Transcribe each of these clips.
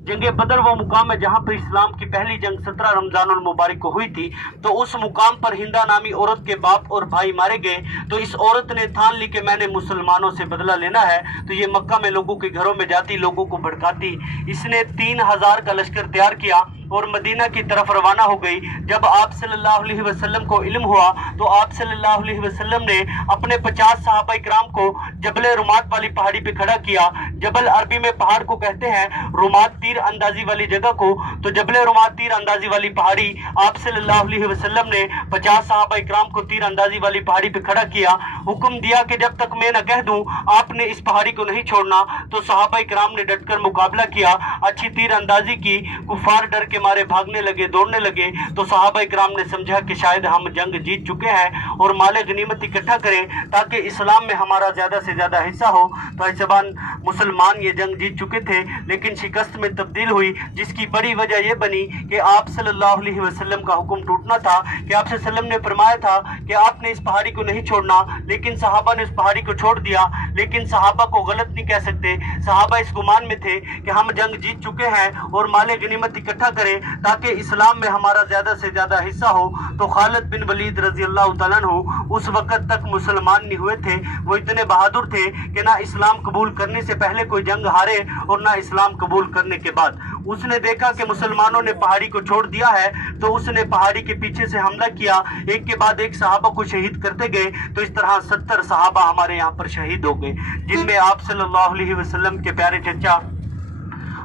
जंग बदर वो मुकाम है जहाँ पर इस्लाम की पहली जंग 17 रमजानुल मुबारक को हुई थी। तो उस मुकाम पर हिंदा नामी औरत के बाप और भाई मारे गए। तो इस औरत ने ठान ली कि मैंने मुसलमानों से बदला लेना है। तो ये मक्का में लोगों के घरों में जाती, लोगों को भड़काती। इसने 3000 का लश्कर तैयार किया और मदीना की तरफ रवाना हो गई। जब आप सल्लल्लाहु अलैहि वसल्लम को इल्म हुआ तो आप सल्लल्लाहु अलैहि वसल्लम ने अपने 50 सहाबा इकराम को जबल रुमात वाली पहाड़ी पे खड़ा किया। जबल अरबी में पहाड़ को कहते हैं, रुमात तीर अंदाजी वाली जगह को। तो जबल रुमात तीर अंदाजी वाली पहाड़ी, आप सल्लल्लाहु अलैहि वसल्लम ने 50 सहाबा इकराम को तीर अंदाजी वाली पहाड़ी पे खड़ा किया। हुक्म दिया कि जब तक मैं न कह दूं आपने इस पहाड़ी को नहीं छोड़ना। तो सहाबा इकराम ने डटकर मुकाबला किया, अच्छी तीर अंदाजी की। कुफार डर के मारे भागने लगे, दौड़ने लगे। तो सहाबा इकराम ने समझा कि शायद हम जंग जीत चुके हैं और माले गनीमत इकट्ठा करें ताकि इस्लाम में हमारा ज्यादा से ज्यादा हिस्सा हो। तो ऐसबान मुसलमान ये जंग जीत चुके थे, लेकिन शिकस्त में तब्दील हुई, जिसकी बड़ी वजह यह बनी कि आप सल्लल्लाहु अलैहि वसल्लम का हुक्म टूटना था कि आप सल्लल्लाहु अलैहि वसल्लम ने फरमाया था कि आपने इस पहाड़ी को नहीं छोड़ना। लेकिन सहाबा ने उस पहाड़ी को छोड़ दिया। लेकिन सहाबा को गलत नहीं कह सकते। सहाबा इस गुमान में थे कि हम जंग जीत चुके हैं और माले गनीमत इकट्ठा करें ताकि इस्लाम में हमारा ज्यादा से ज्यादा हिस्सा हो। तो खालिद बिन वलीद रजी अल्लाह तआला अन्हु उस वक्त तक मुसलमान नहीं हुए थे। वो इतने बहादुर थे कि ना इस्लाम कबूल करने से पहले कोई जंग हारे और ना इस्लाम कबूल करने के बाद। उसने देखा कि मुसलमानों ने पहाड़ी को छोड़ दिया है, तो उसने पहाड़ी के पीछे से हमला किया। एक के बाद एक सहाबा को शहीद करते गए। तो इस तरह 70 सहाबा हमारे यहाँ पर शहीद हो गए, जिनमें आप सल्लल्लाहु अलैहि वसल्लम के प्यारे चचा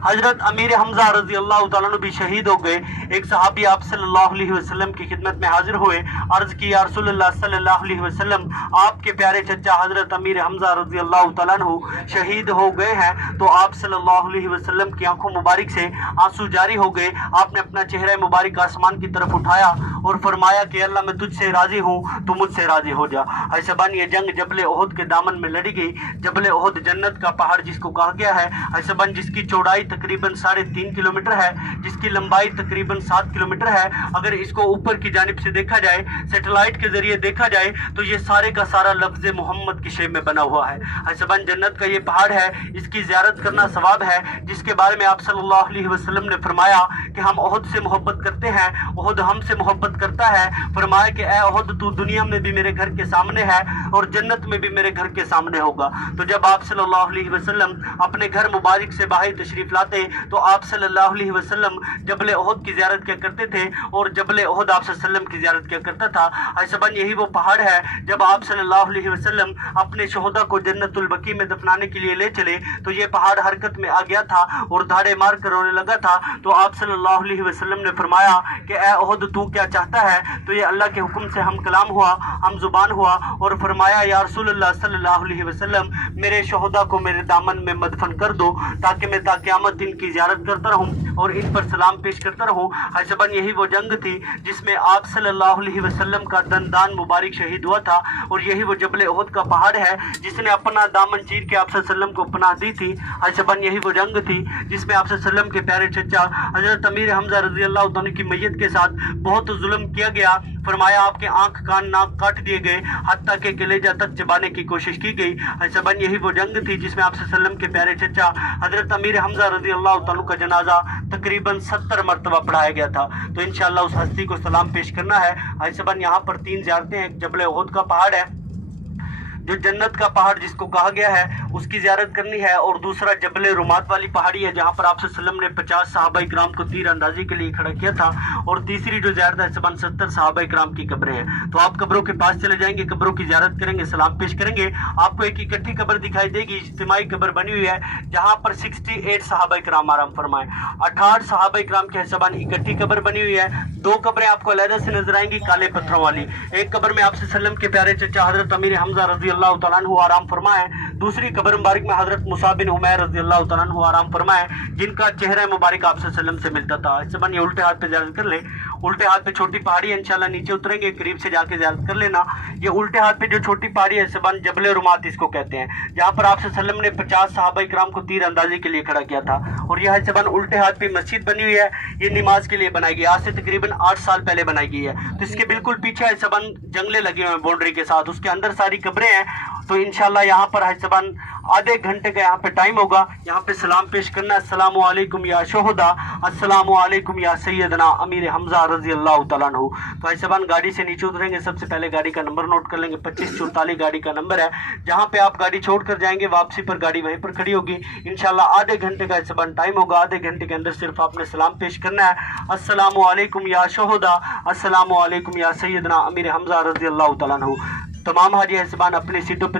हजरत अमीर हमजा रजी अल्लाह तआला अन्हु भी शहीद हो गए। एक सहाबी आप सल्लल्लाहु अलैहि वसल्लम की खिदमत में हाजिर हुए, अर्ज की, या रसूलल्लाह सल्लल्लाहु अलैहि वसल्लम, आपके प्यारे चचा हजरत अमीर हमजा रजी अल्लाह तआला अन्हु शहीद हो गए हैं। तो आप सल्लल्लाहु अलैहि वसल्लम की आंखों मुबारक से आंसू जारी हो गए। आपने अपना चेहरा मुबारक आसमान की तरफ उठाया और फरमाया कि अल्लाह मैं तुझसे राजी हूँ, तू मुझसे राजी हो जा। ऐसा बन ये जंग जबल ओहद के दामन में लड़ी गई। जबल ओहद जन्नत का पहाड़ जिसको कहा गया है, ऐसा बन जिसकी चौड़ाई तकरीबन 3.5 किलोमीटर है, जिसकी लंबाई तकरीबन 7 किलोमीटर है। अगर इसको ऊपर की जानिब से देखा जाए, सैटेलाइट के जरिए देखा जाए, तो ये सारे का सारा लफ्ज मोहम्मद की शेप में बना हुआ है। ऐसबान जन्नत का ये पहाड़ है, इसकी ज़ियारत करना सवाब है, जिसके बारे में आप सल्लल्लाहु अलैहि वसल्लम ने फरमाया कि हम ओहद से मोहब्बत करते हैं, ओहद हमसे मोहब्बत करता है। फरमाया कि ए ओहद, तू दुनिया में भी मेरे घर के सामने है और जन्नत में भी मेरे घर के सामने होगा। तो जब आप सल्लल्लाहु अलैहि वसल्लम अपने घर मुबारक से बाहर तशरीफ लाते तो आप सल्लल्लाहु अलैहि वसल्लम जबल ओहद की ज़ियारत क्या करते थे और जबल ओहद आप सल्लल्लाहु अलैहि वसल्लम की ज़ियारत क्या करता था। ऐसबन यही वो पहाड़ है जब आप सल्लल्लाहु अलैहि वसल्लम अपने शोहदा को जन्नतुल बकी में दफनाने के लिए ले चले, तो ये पहाड़ हरकत में आ गया था और धाड़े मार कर रोने लगा था। तो आप सल्लल्लाहु अलैहि वसल्लम ने फरमाया कि ए ओहद, तू क्या चाहता है? तो ये अल्लाह के हुक्म से हम कलाम हुआ, हम जुबान हुआ और फरमाया, या रसूलल्लाह सल्लल्लाहु अलैहि वसल्लम, मेरे शोहदा को मेरे दामन में मदफन कर दो ताकि मैं क़यामत दिन की ज़ियारत करता रहूं और इन पर सलाम पेश करता रहूं। ऐसबन यही वो जंग थी जिसमें आप सल्लल्लाहु अलैहि वसल्लम का दंदान मुबारक शहीद हुआ था और यही वो जबल ओहद का पहाड़ है जिसने अपना दामन चीर के आप सल्लल्लाहु अलैहि वसल्लम को पनाह दी थी। ऐसबन यही वो जंग थी जिसमें आप सल्लल्लाहु अलैहि वसल्लम के प्यारे चचा हजरत अमीर हमजा रजी अल्लाह तआला की मैयत के साथ बहुत जुल्म किया गया। फरमाया आपके आंख कान नाक काट दिए गए, हत्ता के कलेजा तक चबाने की कोशिश की गई। ऐसबन यही वो जंग थी जिसमें आप सल्लल्लाहु अलैहि वसल्लम के प्यारे चचा हजरत अमीर हमजा रजी अल्लाह तआला का जनाजा तकरीबन 70 मरतबा पढ़ाया गया था। तो इंशाअल्लाह उस हस्ती को सलाम पेश करना है। ऐसबन यहाँ पर 3 ज़ियारतें हैं। जबल ओहद का पहाड़ है जो जन्नत का पहाड़ जिसको कहा गया है, उसकी ज़ियारत करनी है। और दूसरा जबल रुमात वाली पहाड़ी है जहाँ पर आप सल्लल्लाहु अलैहि वसल्लम ने 50 सहाबा इकराम को तीर अंदाजी के लिए खड़ा किया था। और तीसरी जो ज़ियारत है, 70 सहाबा इकराम की कब्रें हैं। तो आप कब्रों के पास चले जाएंगे, कब्रों की ज़ियारत करेंगे, सलाम पेश करेंगे। आपको एक इकट्ठी कब्र दिखाई देगी, इज्तिमाई कब्र बनी हुई है जहाँ पर 68 सहाबा इकराम आराम फरमाए। 68 सहाबा इकराम के हिसाबान इकट्ठी कब्र बनी हुई है। 2 कब्रें आपको अलहदा से नजर आएंगी, काले पत्थरों वाली। एक कब्र में आप सल्लल्लाहु अलैहि वसल्लम के प्यारे चचा हजरत अमीर हमजा रजी अल्लाह तआला अन्हु आराम फरमाए। दूसरी कब्र मुबारक में हजरत मुसाब बिन उमैर रजी अल्लाह तआला अन्हु आराम फरमाए, जिनका चेहरा मुबारक आप सल्लल्लाहु अलैहि वसल्लम से मिलता था। इस ये उल्टे हाथ पे ज़ियारत कर ले। उल्टे हाथ पे छोटी पहाड़ी है, इंशाल्लाह नीचे उतरेंगे, करीब से जाके ज़ियारत कर लेना। ये उल्टे हाथ पे जो छोटी पहाड़ी है, सबन जबल रुमात इसको कहते हैं, जहाँ पर आप सल्लल्लाहु अलैहि वसल्लम ने 50 सहाबा इकराम को तीर अंदाजी के लिए खड़ा किया था। और यह सबन उल्टे हाथ पे मस्जिद बनी हुई है, ये नमाज के लिए बनाई गई, आज से तकरीबन 8 साल पहले बनाई गई है। तो इसके बिल्कुल पीछे सबन जंगले लगे हुए हैं बाउंड्री के साथ, उसके अंदर सारी कब्रें हैं। तो इंशाल्लाह यहाँ पर है ज़बान आधे घंटे का यहाँ पे टाइम होगा। यहाँ पे सलाम पेश करना, अस्सलामु अलैकुम या शोहदा, अस्सलामु अलैकुम या सैयदना अमीर हमजा रजी अल्लाह तआला अन्हु। तो है ज़बान गाड़ी से नीचे उतरेंगे, सबसे पहले गाड़ी का नंबर नोट कर लेंगे, 2544 गाड़ी का नंबर है। जहाँ पे आप गाड़ी छोड़ कर जाएंगे वापसी पर गाड़ी वहीं पर खड़ी होगी। इंशाल्लाह आधे घंटे का ज़बान टाइम होगा। आधे घंटे के अंदर सिर्फ आपने सलाम पेश करना है, अस्सलामु अलैकुम या शोहदा, अस्सलामु अलैकुम या सैयदना अमीर हमजा रजी अल्लाह तआला अन्हु। तमाम हाजी ज़बान अपनी सीटों पर